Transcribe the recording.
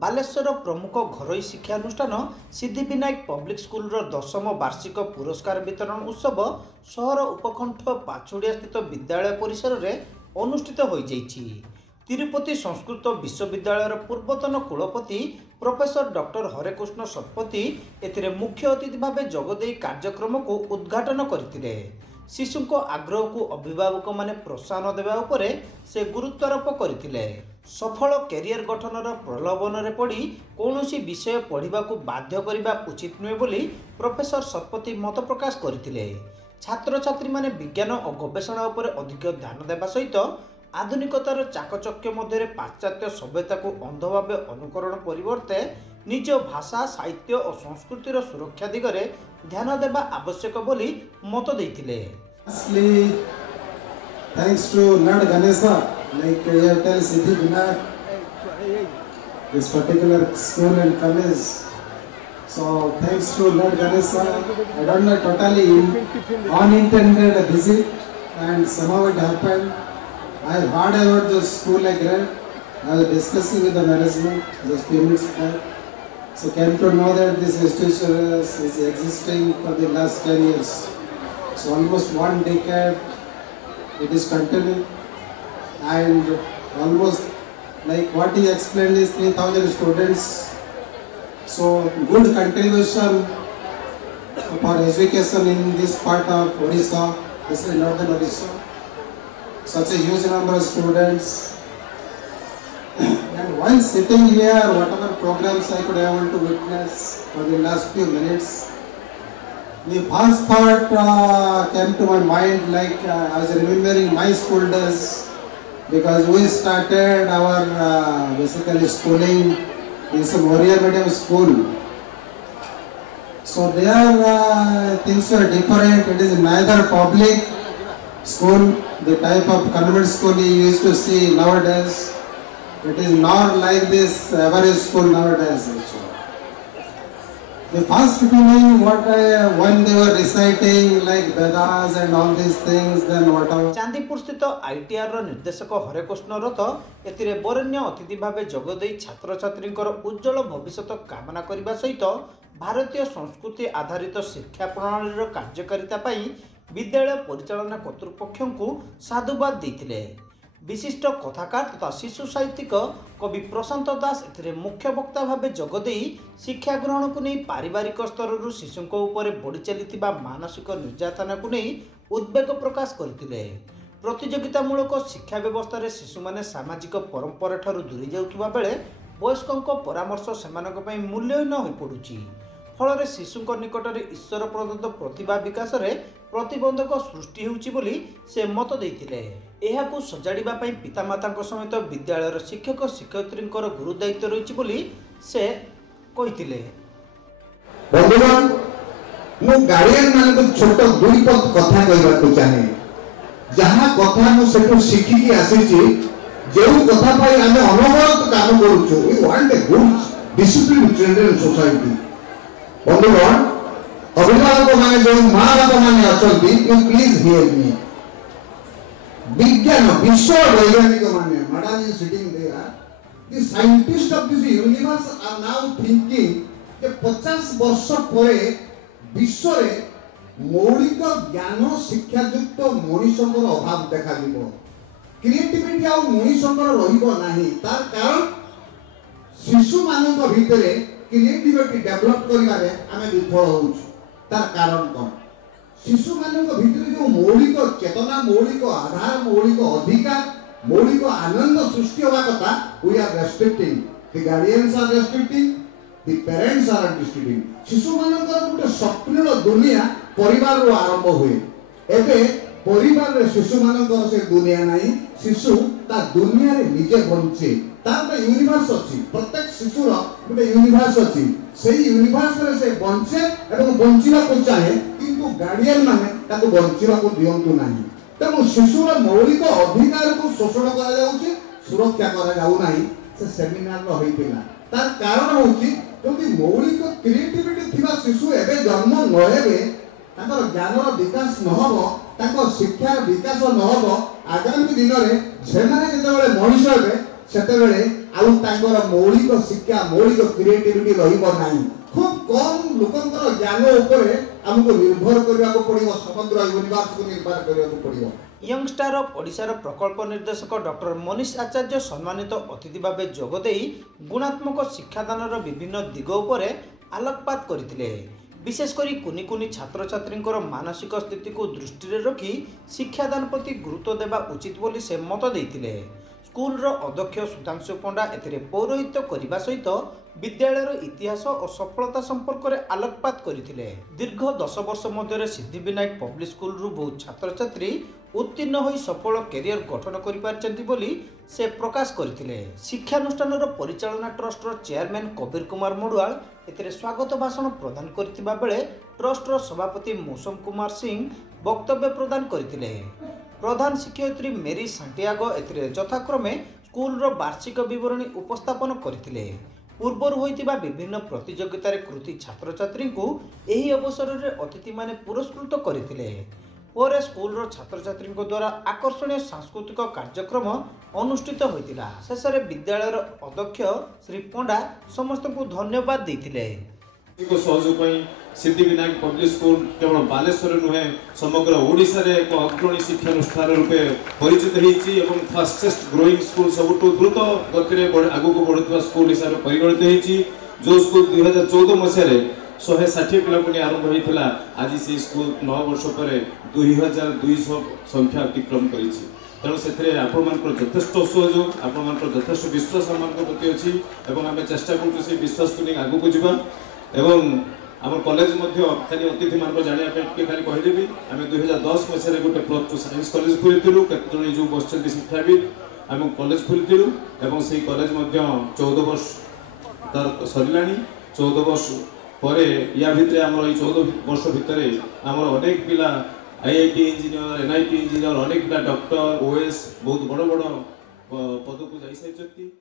बालेश्वर प्रमुख घरोई शिक्षानुष्ठान Siddhivinayak public school 10म वार्षिक पुरस्कार वितरण उत्सव सहर उपकंठ पाछुड़िया स्थित विद्यालय परिसर में अनुष्ठित हो जाइछि। तिरुपति संस्कृत विश्वविद्यालय पूर्वतन कुलपति प्रोफेसर डॉक्टर हरेकृष्ण शतपथी एथिरे मुख्य अतिथि भाव जोगदे कार्यक्रम को उद्घाटन करथिले। शिशु को आग्रह को अभिभावक माने प्रोत्साहन देवा उपरे से गुरुत्वारोप करथिले। सफल कैरियर गठनर प्रलोभन रे पड़ी कौनसी विषय पढ़ा को बाध्य करने उचित नुहे बोली प्रोफेसर शतपथी मत प्रकाश करथिले। छात्र छात्री माने विज्ञान और गवेषणा उपरे अधिक ध्यान देवा सहित आधुनिकतार चाकचक्य मध्य पाश्चात्य सभ्यता को अंध भाव अनुकरण परिवर्ते निज भाषा साहित्य और संस्कृतिर सुरक्षा दिगरे ध्यान देवा आवश्यक बोली मत देथिले। Thanks to Lord Ganesha, like you have told Siddhivinayak, this particular school and college. So thanks to Lord Ganesha, I don't know, totally unintended visit, and somehow it happened. I heard about the school like that. I was discussing with the management just few minutes back. So came to know that this institution is existing for the last 10 years. So almost 1 decade it is continuing, and almost like what he explained is 3,000 students. So good contribution for education in this part of Odisha, especially northern Odisha. Such a huge number of students. And while sitting here, whatever programs I could be able to witness for the last few minutes, the first thought came to my mind, like I was remembering my school days, because we started our basically schooling in some Oriya medium school. So there things were different. It is neither public school, the type of convent school you used to see nowadays. It is not like this average school nowadays. The first feeling when they were reciting like Vedas and all these things, then whatever. Chandipur स्थित ITR निर्देशक हरेकृष्ण रथ एतिरे बरेण्य अतिथि भाव जोगदे छात्र छात्री उज्जवल भविष्य कामना करने सहित भारतीय संस्कृति आधारित शिक्षा प्रणाली कार्यकारिता विद्यालय परिचालना कर्तृपक्ष को साधुवाद देथिले। विशिष्ट कथाकार तथा शिशु साहित्यिक कवि प्रशांत दास एथिरे मुख्य वक्ता भाव जोगदे शिक्षा ग्रहण को नहीं पारिवारिक स्तर शिशु बढ़ी चली मानसिक निर्यातना को नहीं उद्वेग प्रकाश करथिले। प्रतियोगितामूलक शिक्षा व्यवस्था शिशु माने सामाजिक परंपरा ठारू दूरी जाउथुबा बेले वयस्कों परामर्श सेमानक पई मूल्यहीन हो पड़ुछि। फल शिशु निकट में ईश्वर प्रदत्त प्रतिभा विकास में प्रतिबंधक सृष्टि होउछि बोली से मत देथिले। एहाकु सजाड़िबा पई पितामाता समेत विद्यालय शिक्षक शिक्षयित्री गुरुदायित्व रही बोली से कहिथिले। बंधुगण मु गार्डियन मान को छोट दुई पद कथा कहबा को चाहे। जहां कथा मु सेटु शिखि की आसीछि, जेउ कथा पई आमे अनवरत काम करूछु, we want a good discipline children society. बंधुगण अभिभावक माने जो माँ बाप माने अछंती, प्लीज हियर मी। विज्ञान विश्व वैज्ञानिक माने madam is sitting there, the scientist of this universe are now thinking कि 50 वर्ष परे विश्व रे मौलिक ज्ञान शिक्षा युक्त मनुष्यकर अभाव देखा दिबो। क्रिएटिविटी आ मनुष्यकर रहिबो नाही। तार कारण शिशु मानक भितरे क्रिएटिविटी डेवलप करिबारे आमे विफल होउछु। तार कारण कोन? शिशु मानक भितरे जो मौलिक चेतना, मौलिक आधार, मौलिक अधिकार, मौलिक आनंद सृष्टि होबा कथा, we are restricting. The guardians are restricting, the parents are restricting. शिशु मानकर गोटे स्वप्नर दुनिया परिवार रो आरंभ हुए। एबे परिवार रे शिशु मानकर से दुनिया नाही, शिशु ता दुनिया रे निजे बंचे। तार यूनिवर्स अछि, प्रत्येक शिशुर गोटे यूनिवर्स अछि। सेही यूनिवर्स रे से बंचे एवं बंचिबा को चाहे, किंतु गार्डियन माने ताको बंचिबा को दियंतु नाही। तेणु शिशुर मौलिक अधिकार को शोषण करा जाउछि, सुरक्षा करा जाउ नाही। से सेमिनार रो होइतिला। तार कारण होछि जदि मौलिक क्रिएटिविटी थिबा शिशु एबे जन्म न हेबे, ताकर ज्ञानर विकास न हबो, ताको शिक्षार विकास न हबो, आगामी दिन रे सेमाने जेतेबेले मनुष्य हेबे सेतेबेले आउ तांकर मौलिक शिक्षा मौलिक क्रिएटिविटी रहिबो नाही खूब कम लोकंकर ज्ञान उपरे हमको निर्भर करबा को पड़िबो समग्र यूनिवर्स को निर्भर करबा को पड़िबो यंगस्टार ऑफ ओडिशार प्रकल्प निर्देशक डॉक्टर मनीष आचार्य सम्मानित अतिथि भाव जोगदे गुणात्मक शिक्षादानर विभिन्न दिग उपरे आलोकपात करथिले। विशेषकर कुनी कुनी छात्र छात्री मानसिक स्थिति को दृष्टि रखी शिक्षादान प्रति गुरुत्व देवा उचित बोली से मत देइथिले। स्कूल अध्यक्ष सुधांशु पंडा एथिरे पौरोहित्य करने सहित विद्यालय इतिहास और सफलता संपर्क में आलोकपात करथिले। दीर्घ 10 वर्ष मध्य सिद्धिविनायक पब्लिक स्कूल बहुत छात्र छात्री उत्तीर्ण हो सफल कैरियर गठन कर से प्रकाश करथिले। शिक्षानुष्ठान परिचालना ट्रस्टर चेयरमैन कबीर कुमार मडुआल एथिरे स्वागत भाषण प्रदान करथिबा बेले ट्रस्टर सभापति मौसम कुमार सिंह वक्तव्य प्रदान करथिले। प्रधान शिक्षयित्री मेरी सांटियागो एथिरे यथाक्रमे स्कूल वार्षिक विवरणी उपस्थापन करथिले। पूर्वर होइतिबा विभिन्न प्रतियोगितार कृति छात्र छात्री को एही अवसर में अतिथि माने पुरस्कृत करथिले। पर स्कूल छात्र छात्री द्वारा आकर्षणीय सांस्कृतिक कार्यक्रम अनुष्ठित होइतिला। शेषे विद्यालय अध्यक्ष श्री पंडा समस्त को धन्यवाद देथिले। सहयोग सिद्धिविनायक पब्लिक स्कूल केवल बालेश्वर नुहे समग्र ओडिशा रे एक अग्रणी शिक्षानुष्ठान रूपे परिचित होइछि एवं फास्टेस्ट ग्रोइंग स्कूल सबुठु द्रुत गति रे आगु को बढ़ुवा स्कूल हिसाब से परिगणित होइछि। जो स्कूल 2014 मसीह रे 160 पिला को आरंभ होइथिला आज से स्कूल 9 वर्ष पर 2200 संख्या अतिक्रम करिछि। तेणु से आपण यथेष्ट सहयोग आपण यथेष्ट विश्वास आम प्रति अच्छी एवं आम चेष्टा करूँ से विश्वास को नहीं आगू को जीवा एवं आम कॉलेज खाली अतिथि मान जानापी खाली कहीदेवी आम 2010 मसीह गोटे +2 साइंस कॉलेज खोली केत जो बस शिक्षाविद आम कॉलेज खोली एवं से कॉलेज 14 वर्ष तार सरला 14 वर्ष पर या भितर आम 14 वर्ष भितर आम अनेक पिला IIT इंजीनियर NIT इंजीनियर अनेक पिला डॉक्टर OS बहुत बड़ बड़ पद को जाई सारी।